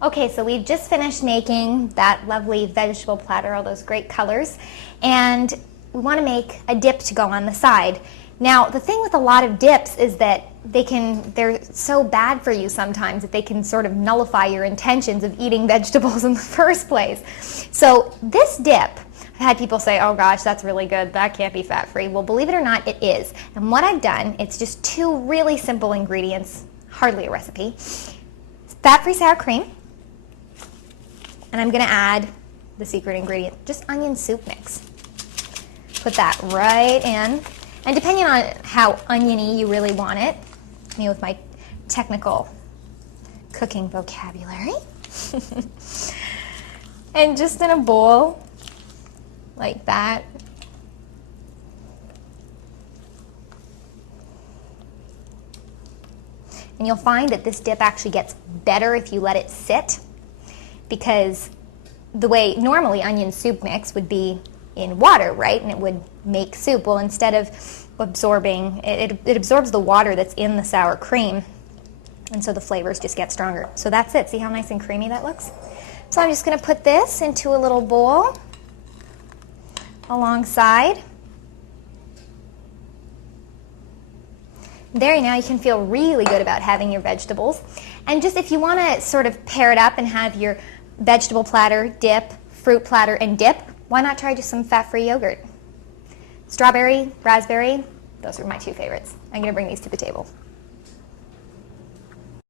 Okay, so we've just finished making that lovely vegetable platter, all those great colors, and we want to make a dip to go on the side. Now, the thing with a lot of dips is that they're so bad for you sometimes that they can sort of nullify your intentions of eating vegetables in the first place. So this dip, I've had people say, oh gosh, that's really good, that can't be fat-free. Well, believe it or not, it is. And what I've done, it's just two really simple ingredients, hardly a recipe. Fat-free sour cream, and I'm going to add the secret ingredient, just onion soup mix. Put that right in. And depending on how oniony you really want it, me with my technical cooking vocabulary, and just in a bowl like that. And you'll find that this dip actually gets better if you let it sit, because the way normally onion soup mix would be in water, right? And it would make soup. Well, instead of absorbing, it absorbs the water that's in the sour cream, and so the flavors just get stronger. So that's it. See how nice and creamy that looks? So I'm just going to put this into a little bowl alongside. There, now you can feel really good about having your vegetables. And just if you want to sort of pair it up and have your vegetable platter, dip, fruit platter, and dip, why not try just some fat-free yogurt? Strawberry, raspberry, those are my two favorites. I'm going to bring these to the table.